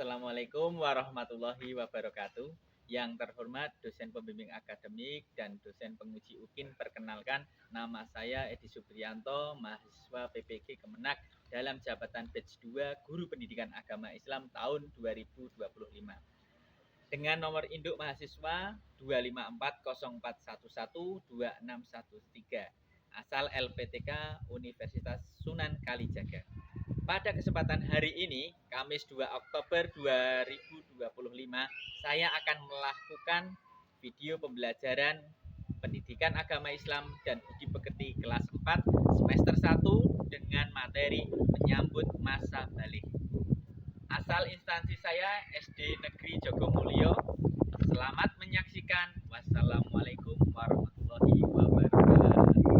Assalamualaikum warahmatullahi wabarakatuh. Yang terhormat dosen pembimbing akademik dan dosen penguji UKIN, perkenalkan nama saya Edi Supriyanto, mahasiswa PPG Kemenak dalam jabatan Batch 2 Guru Pendidikan Agama Islam tahun 2025. Dengan nomor induk mahasiswa 25404112613, asal LPTK Universitas Sunan Kalijaga. Pada kesempatan hari ini, Kamis 2 Oktober 2025, saya akan melakukan video pembelajaran Pendidikan Agama Islam dan Budi Pekerti kelas 4 semester 1 dengan materi menyambut masa balik. Asal instansi saya SD Negeri Jogomulyo. Selamat menyaksikan. Wassalamualaikum warahmatullahi wabarakatuh.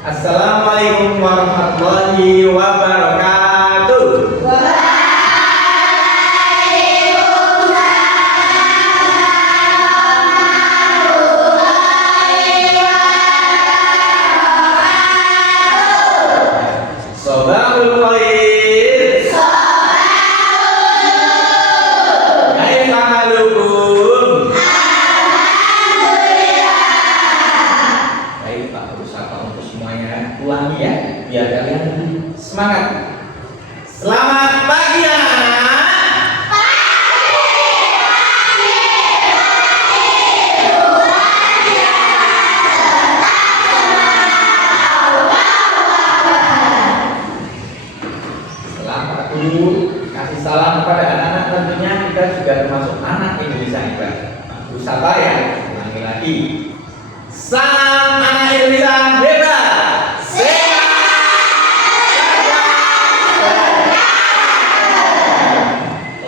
Assalamualaikum warahmatullahi wabarakatuh. Sobahul khair. Kaifa halukum? Baik Pak, berusaha untuk semuanya ulangi ya, biar kalian lebih semangat. Selamat pagi anak-anak. Setelah Pak Guru kasih salam kepada anak-anak, tentunya kita juga termasuk anak Indonesia hebat. Pak Guru sapa ya, ulangi lagi. Salam anak Indonesia hebat.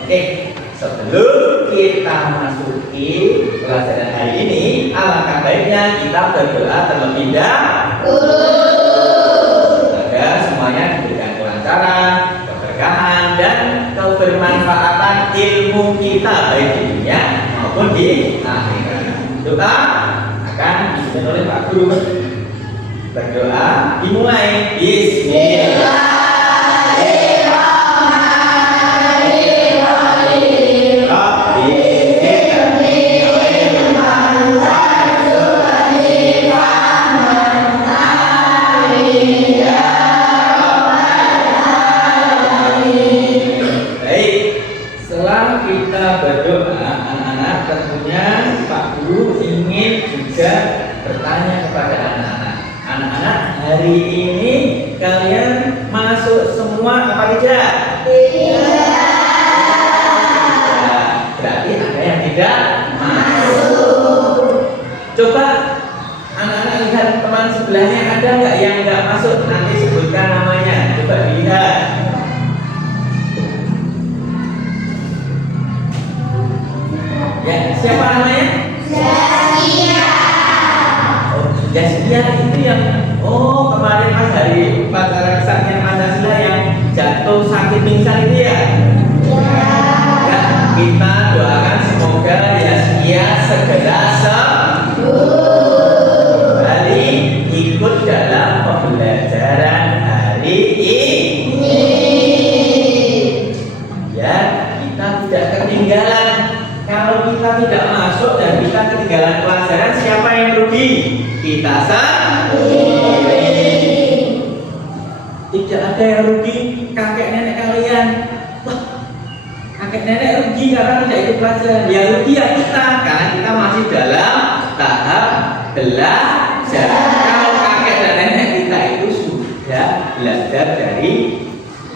Oke, sebelum kita masuki pelajaran hari ini, alangkah baiknya kita berdoa terlebih dahulu agar semuanya diberikan kelancaran, keberkahan, dan kebermanfaatan ilmu kita baik di dunia maupun di akhirat. Doa akan dipimpin oleh Pak Guru. Berdoa dimulai. Bismillah. Kita berdoa, anak-anak, tentunya Pak Guru ingin juga bertanya kepada anak-anak. Anak-anak, hari ini kalian masuk semua apa tidak? Tidak. Berarti ada yang tidak masuk. Coba anak-anak lihat teman sebelahnya, ada nggak yang nggak masuk? Nanti sebutkan namanya. Coba dilihat. Ya, siapa namanya? Jaskia. Oh, Jaskia itu yang kemarin pas hari upacara kesaktian Pancasila yang jatuh sakit pingsan itu ya? Ya, kita doakan semoga Jaskia segera sembuh. Kembali ikut dalam pembelajaran hari ini. Ya, kita tidak ketinggalan. Kalau kita tidak masuk dan kita ketinggalan pelajaran, siapa yang rugi? Kita sendiri. Tidak ada yang rugi, kakek nenek kalian. Wah, kakek nenek rugi karena tidak ikut pelajaran. Yang rugi ya kita, karena kita masih dalam tahap belajar. Kalau kakek dan nenek kita itu sudah belajar dari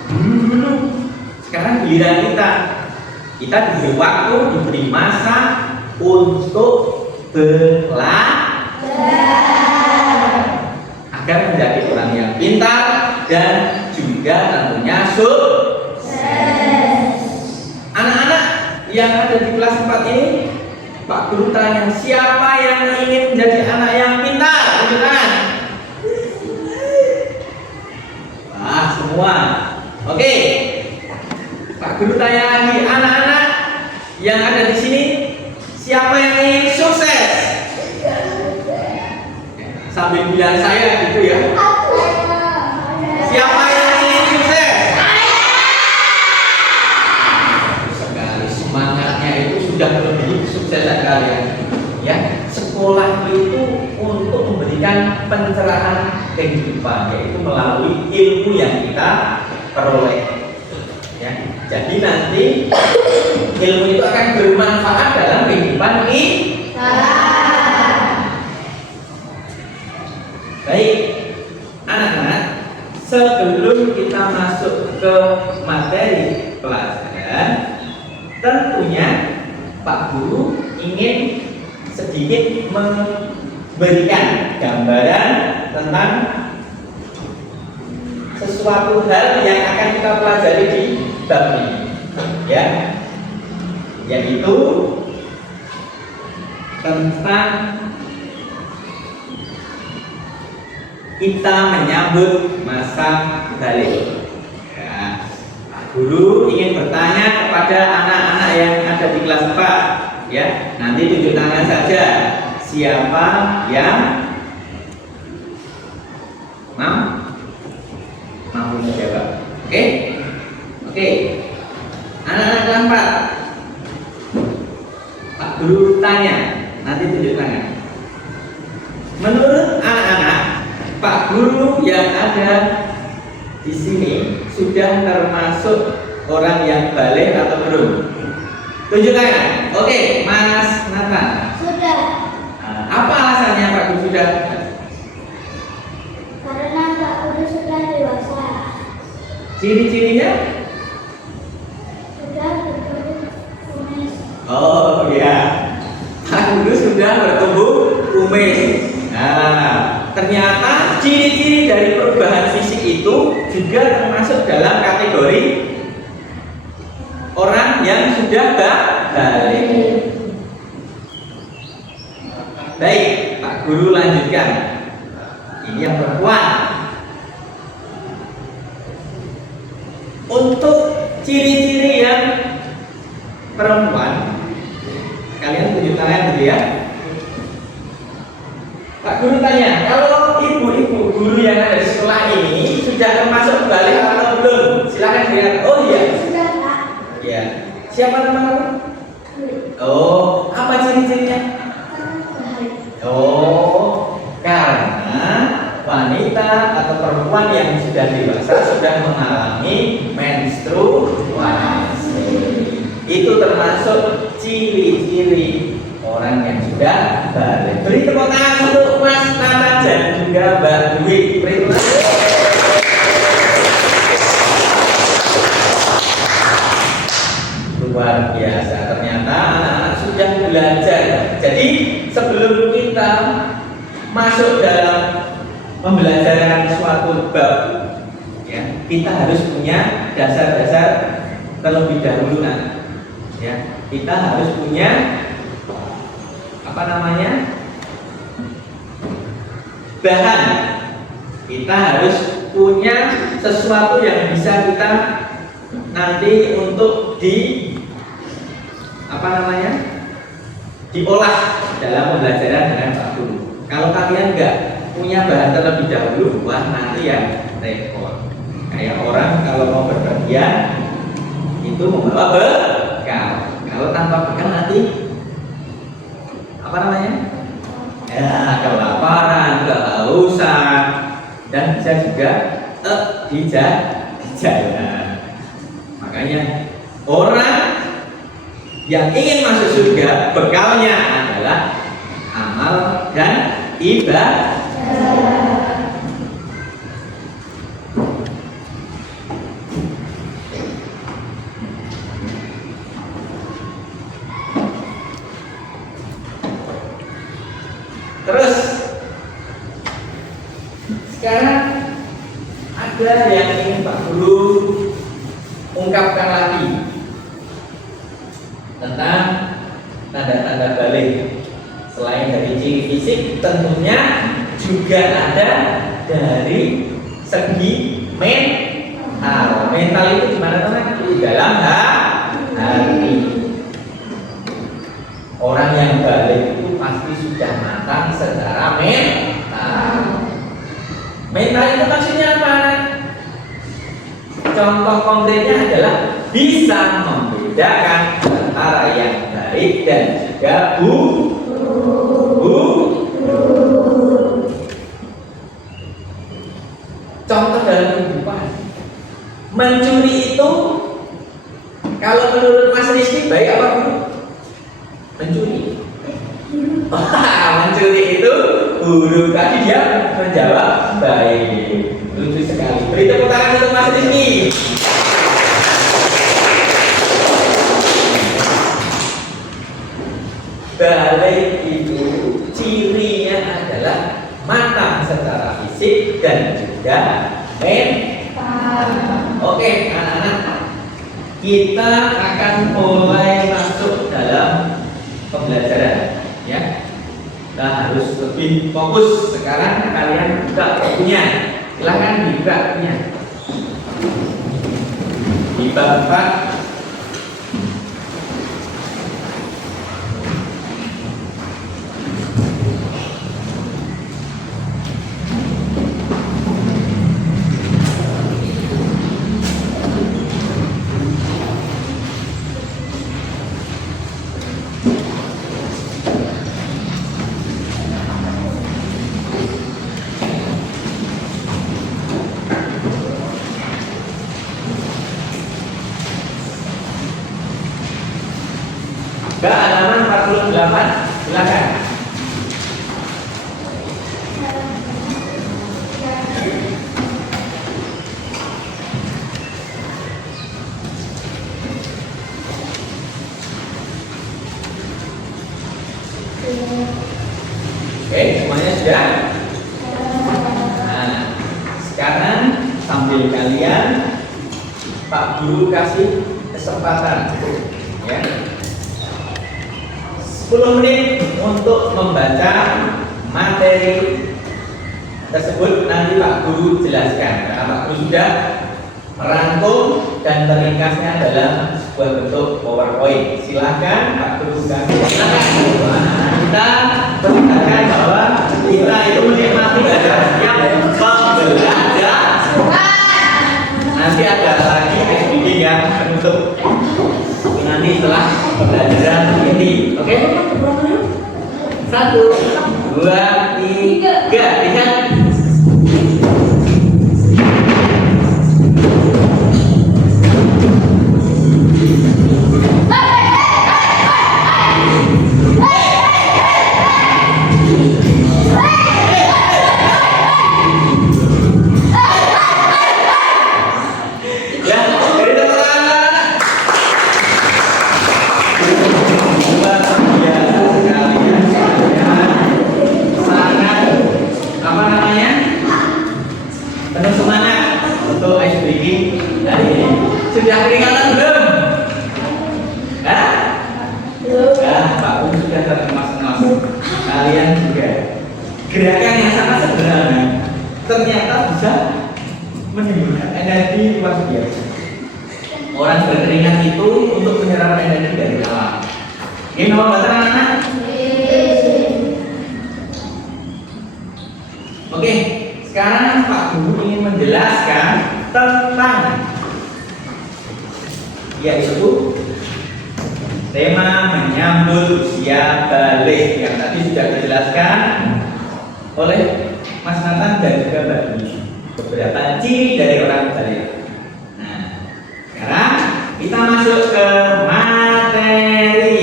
dulu. Sekarang giliran kita. Kita diberi waktu, diberi masa untuk belajar agar menjadi orang yang pintar dan juga tentunya sukses. Anak-anak yang ada di kelas 4 ini, Pak Guru tanya, siapa yang ingin menjadi anak yang pintar? Tunjuk tangan. Wah, semua. Oke. Pak Guru tanya lagi, anak-anak yang ada di sini, siapa yang ingin sukses? Sambil bilang saya gitu ya. Siapa yang ingin sukses? kemanfaatan kehidupan, yaitu melalui ilmu yang kita peroleh. Ya, jadi nanti ilmu itu akan bermanfaat dalam kehidupan kita. Baik, anak-anak, sebelum kita masuk ke materi pelajaran, tentunya Pak Guru ingin sedikit memberikan gambaran tentang sesuatu hal yang akan kita pelajari di bab ini, ya, yaitu tentang kita menyambut masa balik. Ya, Pak Guru ingin bertanya kepada anak-anak yang ada di kelas 4, ya, nanti tunjuk tangan saja. Siapa yang mau menjawab? Oke? Oke. Anak-anak kelas 4. Pak Guru tanya, nanti tunjuk tangan. Menurut anak-anak, Pak Guru yang ada di sini sudah termasuk orang yang balik atau belum? Tunjuk tangan. Oke, Mas Nathan. Sudah. Apa alasannya Pak Guru sudah? Karena Pak Guru sudah dewasa. Ciri-cirinya? Sudah bertumbuh kumis. Oh ya, Pak Guru sudah bertumbuh kumis. Nah, ternyata ciri-ciri dari perubahan fisik itu juga termasuk dalam kategori orang yang sudah balik. Baik, Pak Guru lanjutkan. Ini yang perempuan. Untuk ciri-ciri yang perempuan, kalian tunjuk tangan dulu ya. Pak Guru tanya, kalau ibu-ibu guru yang ada di sekolah ini sudah termasuk balik atau belum? Silakan lihat. Oh iya. Sudah, Pak. Ya. Siapa nama kamu? Balik. Oh, apa ciri-cirinya? Oh, karena wanita atau perempuan yang sudah dewasa sudah mengalami menstruasi. Itu termasuk ciri-ciri orang yang sudah balik. Beri tepuk tangan untuk Mas Nathan dan juga Mbak Dwi. Beri tepuk tangan. Luar biasa, ternyata anak-anak sudah belajar. Jadi sebelum kita masuk dalam pembelajaran suatu bab, ya, kita harus punya dasar-dasar terlebih dahulu, ya. Kita harus punya bahan. Kita harus punya sesuatu yang bisa kita nanti untuk diolah dalam pembelajaran dengan Pak Guru. Kalau kalian nggak punya bahan terlebih dahulu, wah nanti ya repot. Kayak orang kalau mau berpergian itu membawa bekal. Kalau tanpa bekal nanti ya kelaparan, kehausan, dan bisa juga di jalan. Makanya orang yang ingin masuk surga, bekalnya adalah amal dan ibadah. Terus sekarang ada yang ingin Pak Guru ungkapkan lagi tentang tanda-tanda balik. Selain dari ciri fisik, tentunya juga ada dari segi mental. Mental itu gimana teman? Di dalam hati. Orang yang balik itu pasti sudah matang secara mental. Mental itu maksudnya apa? Contoh konkretnya adalah bisa membedakan antara yang baik dan juga buruk. contoh dalam kehidupan. Mencuri itu kalau menurut Mas Rizky baik apa buruk? Mencuri. Mencuri itu buruk. Tadi dia menjawab baik. Lucu sekali. Beri tepuk tangan untuk Mas Rizky. Balik itu cirinya adalah matang secara fisik dan juga mental. Oke, anak-anak, kita akan mulai masuk dalam pembelajaran, ya. Kita harus lebih fokus. Sekarang kalian buka bukunya. Silahkan dibuka bukunya. Di bab 4. Ke halaman 48, silakan. Oke, semuanya sudah? Nah, sekarang sambil kalian Pak Guru kasih kesempatan, ya. 10 menit untuk membaca materi tersebut. Nanti Pak Guru jelaskan. Karena Pak Guru sudah merangkum dan meringkasnya dalam sebuah bentuk PowerPoint. Silakan Pak Guru kami. Silakan. Kita berkatakan bahwa kita itu menikmati belajar yang pembelajaran. Nanti ada lagi exhibit yang penutup. Nanti setelah pembelajaran ini, oke? 1, 2, 3, lihat. Sudah keringatan belum? Hah? Nah, Pak Pun sudah terkemas-kemas. Kalian juga. Gerakan yang sangat sederhana ternyata bisa menimbulkan energi luar biasa. Orang berkeringat itu untuk menyerap energi dari alam. Ini mau baca anak-anak? Oke, sekarang Pak Guru ingin menjelaskan tentang yaitu tema menyambut usia balik yang tadi sudah dijelaskan oleh Mas Nathan dan juga Mbak Dwi. Beberapa ciri dari orang balik. Nah, sekarang kita masuk ke materi.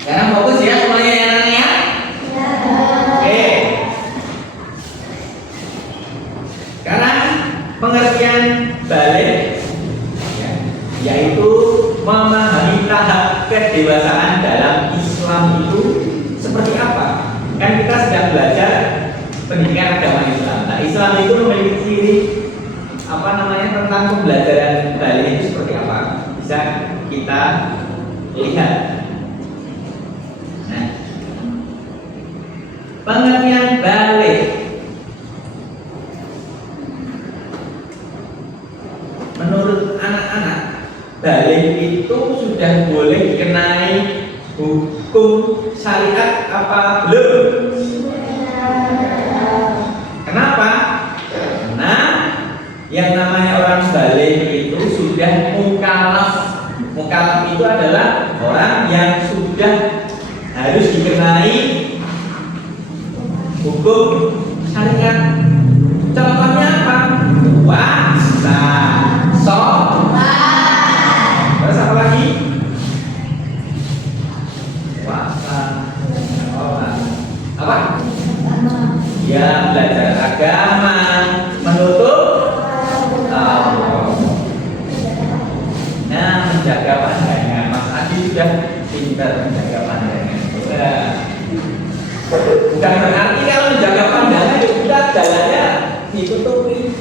Sekarang fokus ya semuanya ya anak-anak. Oke. Sekarang pengertian balik, yaitu memahami tahap kedewasaan dalam Islam itu seperti apa. Kan kita sedang belajar pendidikan agama Islam. Nah, Islam itu memiliki ciri tentang pembelajaran balik itu seperti apa. Bisa kita lihat. Nah, pengertian balik. Menurut anak-anak, balik itu sudah boleh dikenai hukum syariat apa belum? Kenapa? Karena yang namanya orang balik itu sudah mukallaf. Mukallaf itu adalah orang yang sudah harus dikenai hukum syariat. Contoh ditutupi.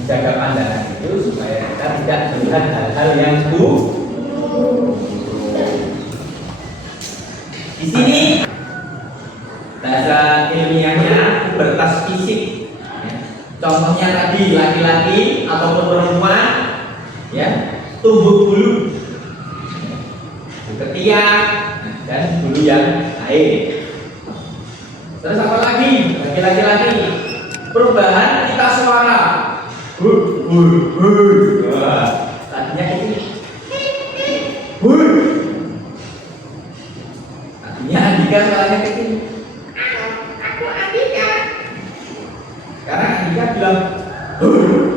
Menjaga pandangan itu supaya kita tidak melihat hal-hal yang buruk. Di sini bahasa ilmiahnya pubertas fisik. Contohnya tadi laki-laki ataupun perempuan, ya, tumbuh bulu ketiak dan bulu yang lain. Terus apa lagi? Bagi laki-laki, perubahan kita suara. Tadinya ini. Tadinya Andika suaranya kecil. Aku Andika. Sekarang Andika bilang,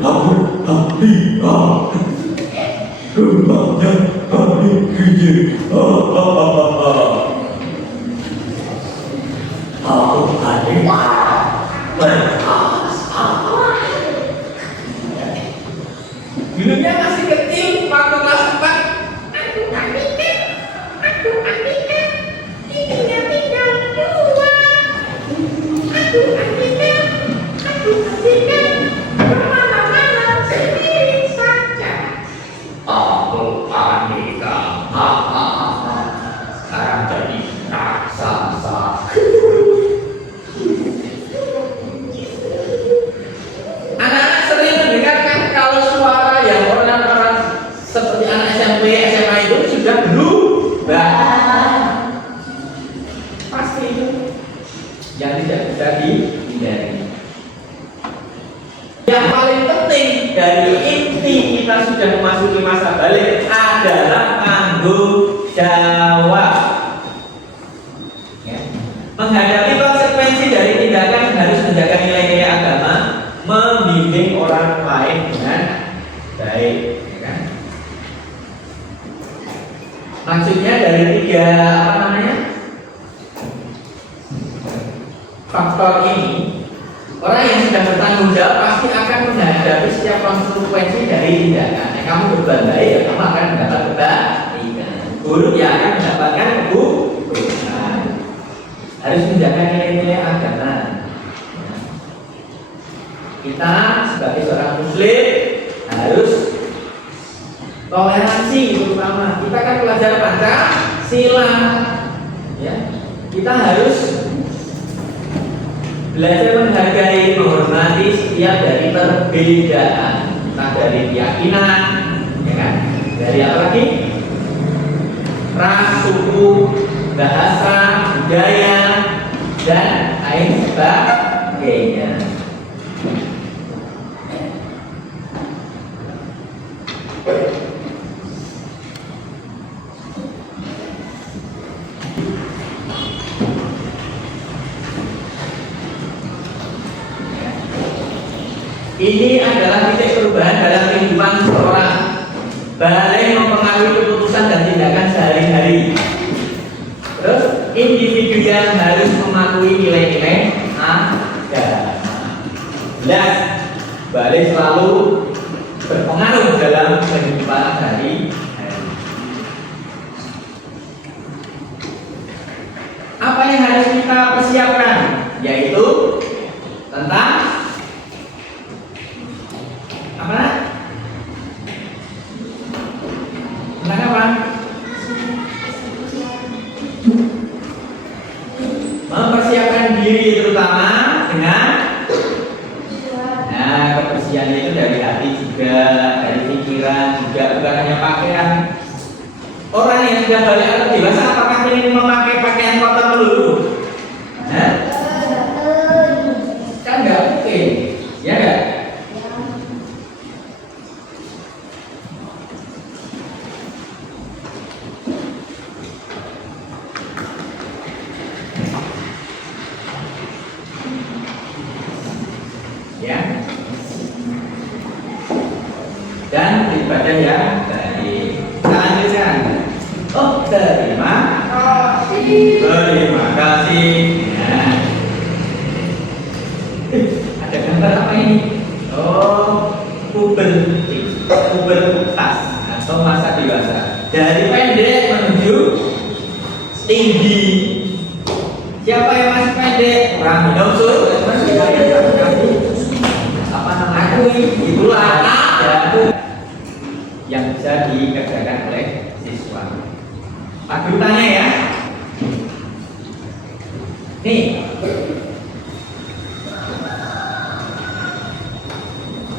aku Andika. Rumahnya kami gini. Aku Andika. Dulunya masih kecil, waktu kelas 4. Aku Andika, ini tinggal 2. Aku Andika, kemana-mana sendiri saja. Aku Andika, sekarang jadi raksasa. Anak-anak sering mendengarkan kalau suara yang orang-orang seperti anak SMP, SMA itu sudah berubah. Pasti itu yang tidak bisa dihindari. Yang paling penting dari inti kita sudah memasuki masa balik adalah tanggung jawab. Ya. Menghadapi konsekuensi dari tindakan harus menjaga nilai-nilai agama, membimbing orang lain dengan baik, ya kan? Maksudnya dari 3 faktor ini, orang yang sudah bertanggung jawab pasti akan menghadapi setiap konsekuensi dari tindakan. Kamu berbuat baik, ya kamu akan mendapat kebaikan. Buruk ya akan mendapatkan keburukan. Harus menjaga nilai-nilai agama. Kita sebagai seorang muslim harus toleransi, terutama kita kan belajar Pancasila, ya. Kita harus belajar menghargai, menghormati setiap dari perbedaan, entah dari keyakinan, ya kan? Dari apa lagi? Ras, suku, bahasa, budaya, dan lain sebagainya. Ini adalah titik perubahan dalam kehidupan seseorang. Balik mempengaruhi keputusan dan tindakan sehari-hari. Terus individu yang harus mematuhi nilai-nilai agama. Jelas, balik selalu berpengaruh dalam kehidupan sehari-hari. Apa yang harus kita persiapkan? Yaitu tentang apa? Tentang apa? Mempersiapkan diri terutama dengan kebersihannya itu dari hati juga, dari pikiran juga, bukan hanya pakaian. Orang yang sudah balik atau dewasa apakah ingin memakai pakaian kotor melulu? Kan nggak mungkin, ya nggak? Ya. Dan ibadah yang baik. Lanjutkan. Oh, terima kasih. Terima kasih. Nah. Ada gambar apa ini? Oh, pubertas atau masa dewasa. Dari pendek menuju tinggi. Siapa yang masih pendek? Kurang minum susu. itu yang bisa dikerjakan oleh siswa. Pak Guru tanya ya. Nih,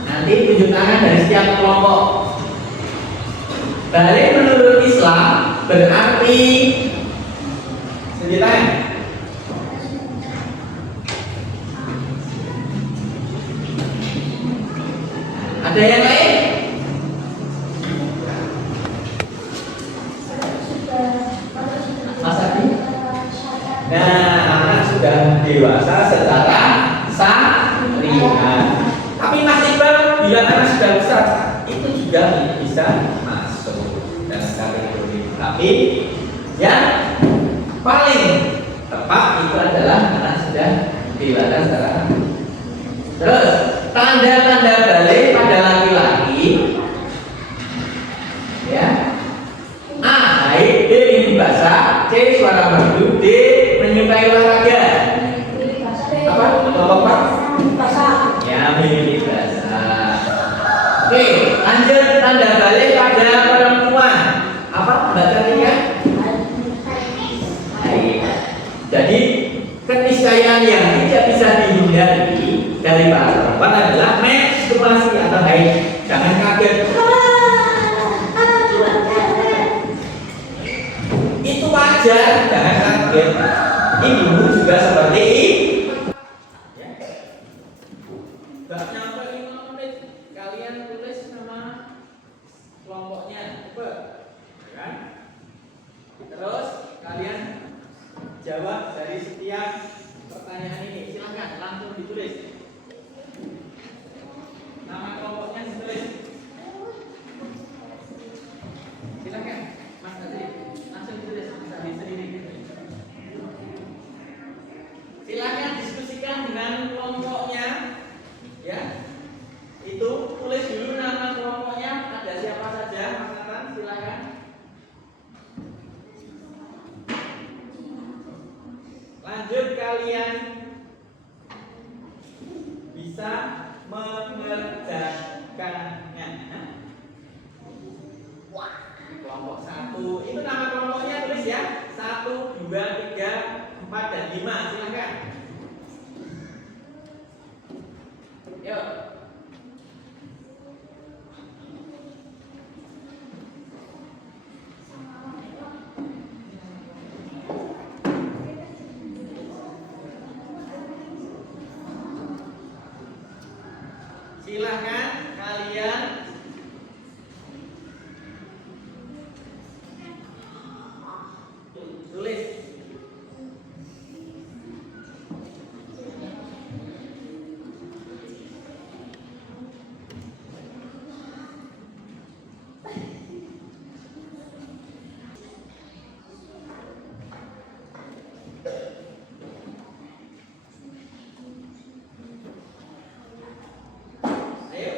nanti tunjuk tangan dari setiap kelompok. Balik menurut Islam berarti tunjuk tangan. Ada yang lain? Mas Adi? Nah, anak sudah dewasa secara syariat. Tapi Mas Iqbal bila anak sudah besar itu juga bisa masuk dalam kategori. Tapi yang paling tepat itu adalah anak sudah dewasa secara. Terus tanda-tanda balik pada laki-laki, ya. A. Haid. B. Minum basah. C. Suara merdu. D. Menyukai olahraga. Apa? Bapak? Ya, minum basah. Oke, lanjut tanda balik pada perempuan. Apa? Mbak Katia? Haid. Jadi keniscayaan yang tidak bisa dihindari dari para perempuan adalah menstruasi atau haid. Jangan kaget. Itu wajar, jangan kaget. Ibu juga seperti itu. Gak nyampe 5 menit, kalian tulis nama kelompoknya, coba, kan? Terus kalian jawab dari setiap pertanyaan ini. Silakan langsung ditulis. Nama kelompoknya ditulis. Silakan, Mas Azri, langsung ditulis dari sendiri. Silakan diskusikan dengan kelompoknya, ya. Itu tulis dulu nama kelompoknya. Ada siapa saja, Mas Nathan? Silakan. Lanjut kalian bisa mengerjakannya. Kelompok 1 itu nama kelompoknya tulis ya. 1, 2, 3, 4 dan 5. Silakan. Yuk. Silakan kalian tulis. Ayo.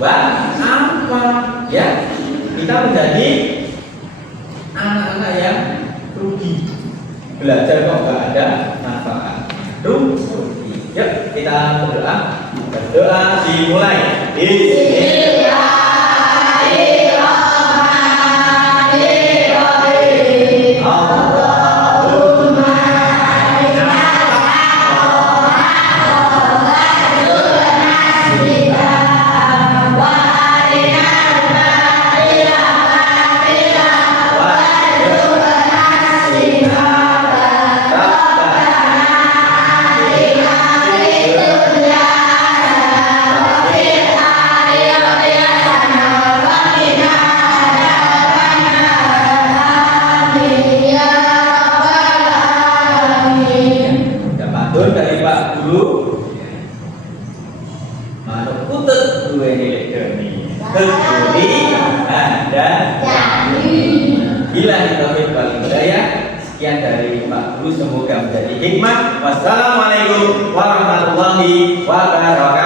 berbuat apa? Ya, kita menjadi anak-anak yang rugi. Belajar kok nggak ada manfaat. Rugi. Yuk kita berdoa. Berdoa dimulai. Bismillahirrahmanirrahim. Allahumma dari Pak Guru manuk putut duwe milik demi kebuli Anda bila ditaufiq wal hidayah. Sekian dari Pak Guru, semoga menjadi hikmah. Wassalamualaikum warahmatullahi wabarakatuh.